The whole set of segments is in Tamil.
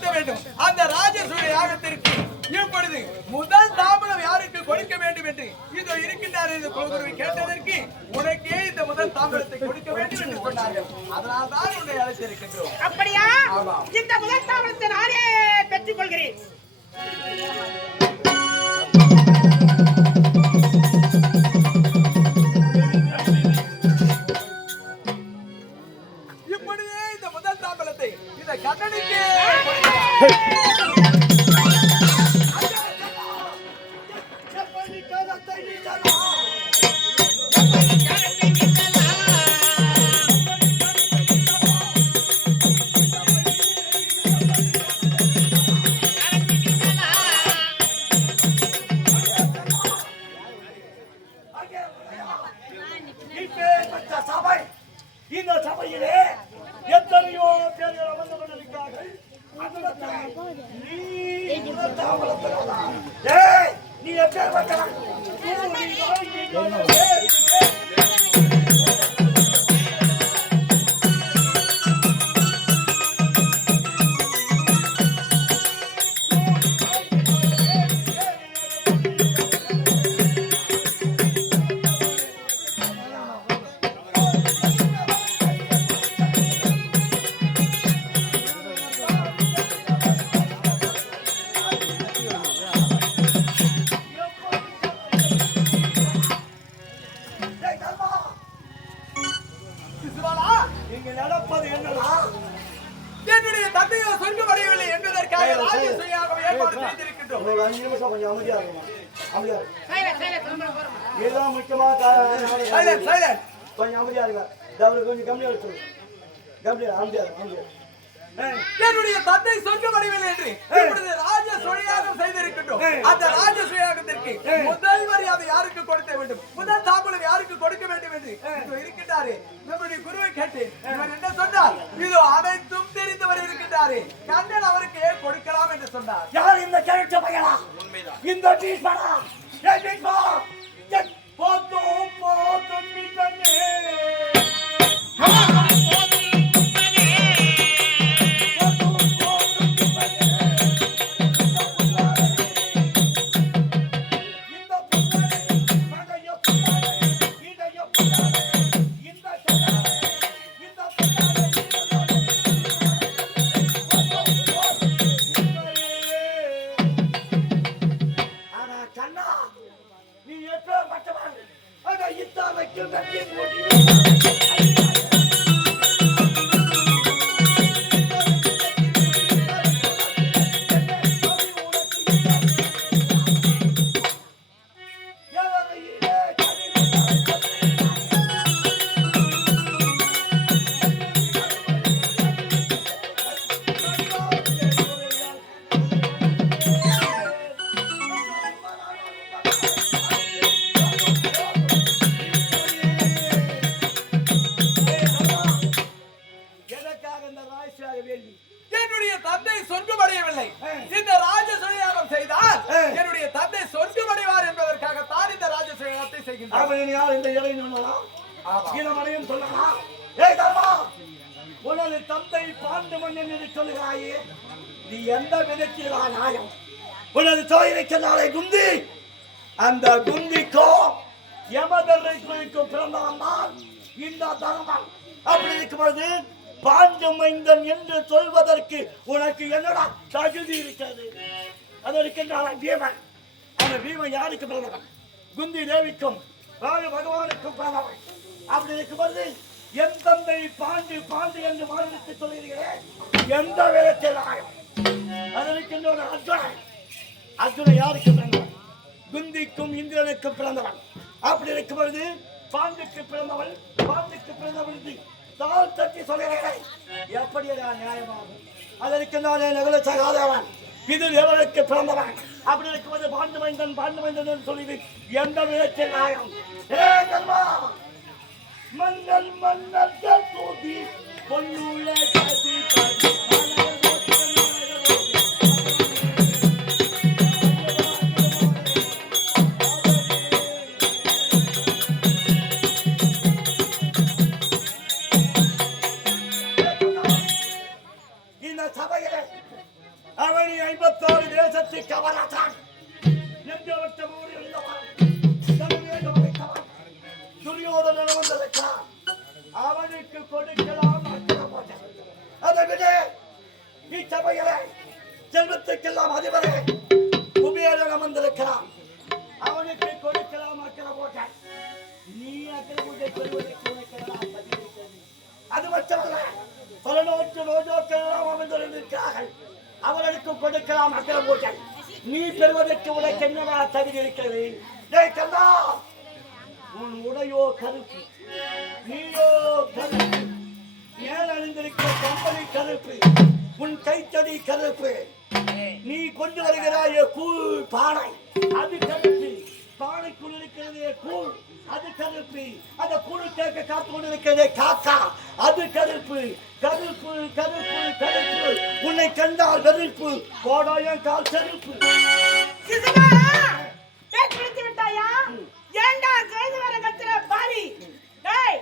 நடத்த வேண்டும். அந்த ராஜசூய யாகத்திற்கு இப்பொழுது முதல் தாம்பலம் யாருக்கு கொடுக்க வேண்டும் என்று இதோ இருக்கின்றார் இந்த குலகுருவை கேட்டதற்கு உனக்கே இந்த முதல் தாம்பலத்தை கொடுக்க வேண்டும் என்று சொன்னார்கள். அதனால் தான் உன்னை அழைத்திருக்கின்றோம். அப்படியா. இந்த முதல் தாவரத்தை நானே பெற்றுக் கொள்கிறேன் ஒரு அஞ்சு நிமிஷம் கொஞ்சம் அமைதியா இருக்கணும் அமைதியா இரு. சைலண்ட் சைலண்ட் திரும்ப போறோம் இதுதான் முக்கியமா கொஞ்சம் அமைதியா இருங்க. தவறு கொஞ்சம் கம்மியா வச்சு கம்மியா அமைதியா அமைதியா என்னுடைய தந்தை சொர்க்கமடையவில்லை என்று இப்பொழுது ராஜ சுயாகம் செய்திருக்கின்றோம் அந்த ராஜ சுயாகத்திற்கு முதல் மரியாதை யாருக்கு கொடுக்க வேண்டும்? முதல் தாம்பலம் யாருக்கு கொடுக்க வேண்டும் என்று இருக்கின்றாரு. நம்முடைய குருவை கேட்டு இவர் என்ன சொன்னார்? இதோ அனைத்தும் தெரிந்தவர் இருக்கின்றாரு கண்ணன் அவருக்கு கொடுக்கலாம் என்று சொன்னார்? யார் இந்த கிழட்டு பையனா? இந்த டீஸ்மா ஏய், போதும் ஆனா இத்தாவைக்கு வெற்றி சுயாகத்தை செய்கின்றார் இந்த இலை சொல்லலாம் ஆமா. இனமனையும் சொல்லலாம். ஏய் தர்மா உனது தந்தை பாண்டு மன்னன் என்று சொல்லுகிறாயே நீ எந்த விதத்தில் தான் நியாயம் உனது தொழிலுக்கு நாளை குந்தி. அந்த குந்திக்கோ யமதரை குறிக்கும் பிறந்தவன் தான் இந்த தர்மன் அப்படி இருக்கும் பொழுது பாண்டு மைந்தன் என்று சொல்வதற்கு உனக்கு என்னடா தகுதி இருக்கிறது? அதற்கு நான் பீமன். அந்த பீமன் யாருக்கு பிறந்தவன்? குந்தி தேவிக்கும் ராஜ பகவானுக்கும் பிறந்தவன் அப்படி இருக்கும்போது என் தந்தை பாண்டு பாண்டு என்று மாநிலத்தை சொல்கிறீர்களே எந்த வேலத்தில் நியாயம் அதற்கு இன்னொரு அர்ஜுனன் அர்ஜுனன் யாருக்கு பிறந்தவன்? குந்திக்கும் இந்திரனுக்கும் பிறந்தவன். அப்படி இருக்கும் பொழுது பாண்டுக்கு பிறந்தவன் பாண்டுக்கு பிறந்தவன் தாழ் தட்டி சொல்கிறேன் எப்படி நியாயமாகும்? அதற்கு நானே நகல சகாதவன் இதில் எவருக்கு பிறந்தவன்? அப்படி இருக்கும்போது பாண்டு மைந்தன் பாண்டு மைந்தன் என்று சொல்லி எந்த விதத்தில் நியாயம் ஏ தர்மா மன்னன் மன்னன் தூதி பொன்னுள்ள செல்வத்துக்கெல்லாம் அதிபரே குபேரன் அமர்ந்திருக்கிறான் அவனுக்கு கொடுக்கலாம் அக்கிர போட்ட. நீ அக்கிர பூஜை பெறுவதற்கு உனக்கு அது மட்டுமல்ல பல நோட்டு ரோஜோக்கள் அமர்ந்திருக்கிறார்கள். அவர்களுக்கு கொடுக்கலாம் அக்கிர பூஜை நீ பெறுவதற்கு உனக்கு என்னடா தகுதி இருக்கிறது? உன் உடையோ கருப்பு. நீயோ கருப்பு. மேல் அணிந்திருக்கிற கம்பளி கருப்பு. உன் கைத்தடி கருப்பு. நீ கொண்டு வருகிறாய் கூழ் பானை. அது கருப்பு. பானைக்குள் இருக்கிறது கூழ். அது கருப்பு. அந்த கூழு கேட்க காத்து கொண்டு இருக்கிறதே காக்கா. அது கருப்பு. கருப்பு கருப்பு கருப்பு. உன்னை கண்டால் வெறுப்பு. போடாயம் கால் செருப்பு. விட்டாயா? ஏண்டா கழுது வர கத்துற பாரி டேய்,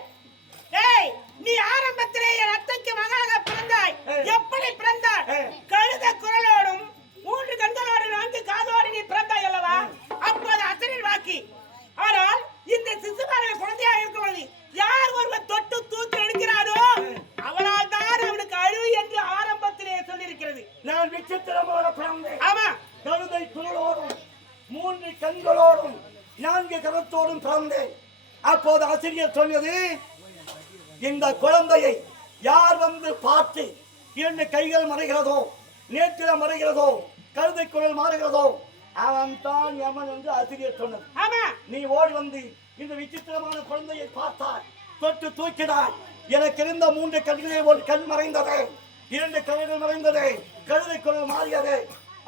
டேய், நீ ஆரம்பத்திலே என் அத்தைக்கு மகனாக பிறந்தாய். எப்படி பிறந்தாய்? கழுத குரலோடும், மூன்று கண்களோடு, நான்கு காதோடு நீ பிறந்தாய் அல்லவா? அப்போது அசரின் வாக்கி. ஆனால் இந்த சிசுபாலன் குழந்தையாக இருக்கும் பொழுது யார் ஒருவர் தொட்டு தூக்கி எடுக்கிறாரோ அவனால் தான் அவனுக்கு அழிவு என்று ஆரம்பத்திலே சொல்லியிருக்கிறது நான் விசித்திரமான பிறந்தேன் ஆமா கழுதை குரலோடும் மூன்று கண்களோடும் நான்கு கரத்தோடும் பிறந்தேன் அப்போது ஆசிரியர் சொன்னது இந்த குழந்தையை யார் வந்து பார்த்து இரண்டு கைகள் மறைகிறதோ நேற்றில மறைகிறதோ கழுதை குரல் மாறுகிறதோ அவன் தான் யமன் என்று ஆசிரியர் சொன்னது ஆமா. நீ ஓடி வந்து இந்த விசித்திரமான குழந்தையை பார்த்தாய் தொட்டு தூக்கினாய். எனக்கு இருந்த மூன்று கண்களே ஒரு கண் மறைந்தது இரண்டு கண்கள் மறைந்தது கழுதை குரல் மாறியது.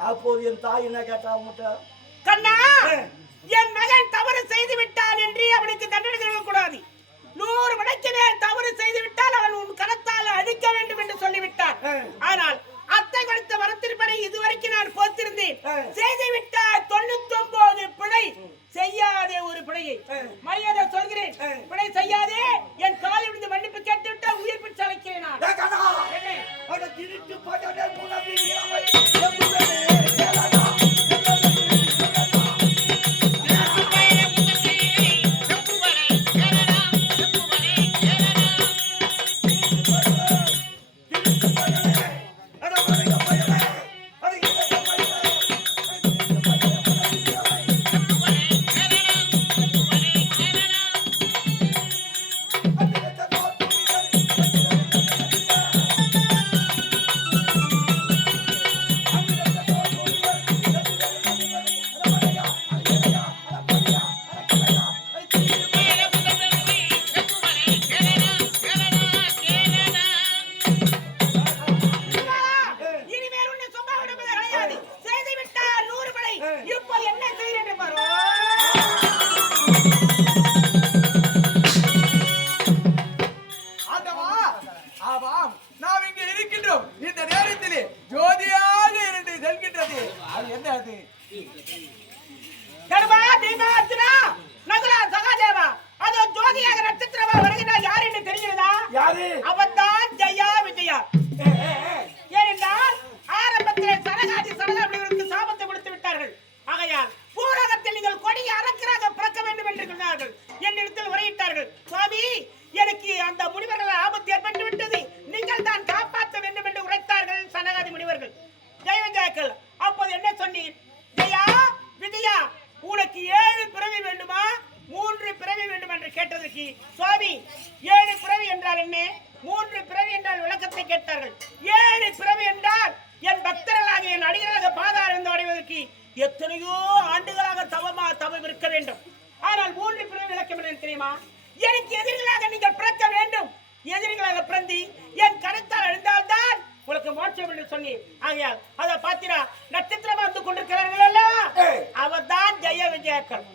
அப்போது என் தாய் என்ன கேட்டா உன்கிட்ட? கண்ணா என் மகன் தவறு செய்து விட்டான் என்று அவனுக்கு தண்டனை கொடுக்கக்கூடாது நூறு மடக்கு மேல் தவறு செய்து விட்டால் அவன் உன் கரத்தால் அழிக்க வேண்டும் என்று சொல்லிவிட்டார். ஆனால் அத்தை கொடுத்த வரத்தின்படி இதுவரைக்கும் நான் பொறுத்திருந்தேன் ஆ. செய்து விட்டால் தொண்ணூத்தி ஒன்பது பிழை செய்யாதே ஒரு பிழையை. மரியாதை சொல்கிறேன். பிழை செய்யாதே. என் காலில் விழுந்து மன்னிப்பு கேட்டு விட்டால் உயிர் பிடிச்சு அழைக்கிறேன் நான். திருட்டு இருக்கின்றோம் இந்த நேரத்திலே ஜோதியாக இரண்டு செல்கின்றது. அது என்ன அது? கருமா பீமா அர்ஜுனா நகுலா சகாதேவா. அது ஜோதியாக நட்சத்திரமா வருகிறார் யார் என்று தெரிகிறதா? யாரு? அவன்தான் ஜெயா விஜயா. ஏனென்றால் ஆரம்பத்திலே சரகாதி சரகாபிகளுக்கு சாபத்தை கொடுத்து விட்டார்கள். ஆகையால் பூலகத்தில் நீங்கள் கொடிய அரக்கராக பிறக்க வேண்டும் என்று சொன்னார்கள். என்னிடத்தில் உரையிட்டார்கள் சுவாமி எனக்கு அந்த முனிவர்கள் ஆபத்து ஏற்பட்டு விட்டது நீங்கள் தான் காப்பாற்ற வேண்டும் என்று உரைத்தார்கள் சனகாதி முனிவர்கள். ஜெய அப்போது என்ன சொன்னீர்? ஜெயா விஜயா உனக்கு ஏழு பிறவி வேண்டுமா? மூன்று பிறவி வேண்டும் என்று கேட்டதற்கு சுவாமி ஏழு பிறவி என்றால் என்ன? மூன்று பிறவி என்றால் விளக்கத்தை கேட்டார்கள். ஏழு பிறவி என்றால் என் பக்தர்களாக என் அடிகளாக பாதாரம் அடைவதற்கு எத்தனையோ ஆண்டுகளாக தவமா தவம் இருக்க வேண்டும். ஆனால் மூன்று பிறவி விளக்கம் என்ன தெரியுமா? எனக்கு எதிரிகளாக நீங்கள் பிறக்க வேண்டும். எதிரிகளாக பிறந்து என் கருத்தால் அழிந்தால்தான் உங்களுக்கு மோட்சம் என்று சொன்னேன். ஆகையால் அதை பாத்திரா நட்சத்திரமா வந்து கொண்டிருக்கிறார்கள் அல்லவா. அவர் தான் ஜெய விஜயாக்கள்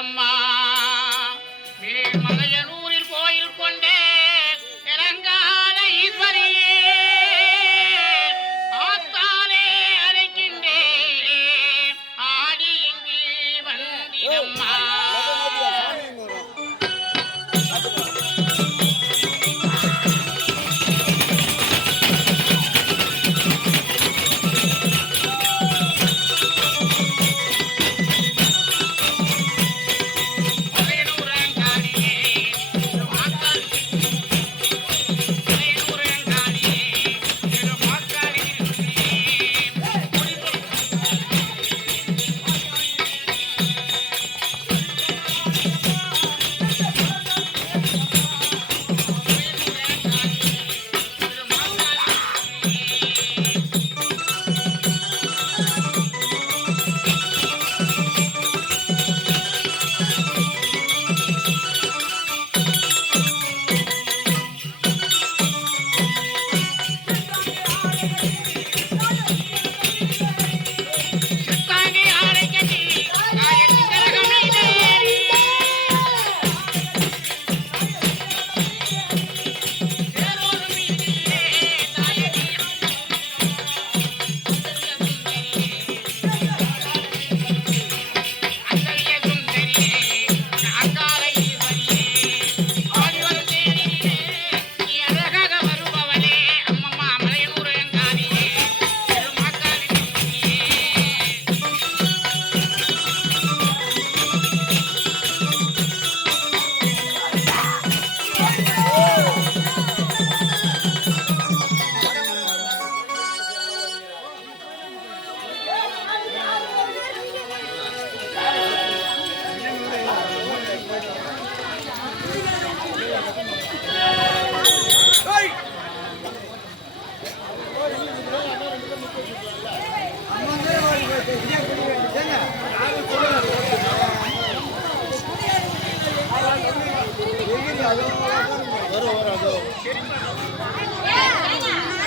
செல்லம்மா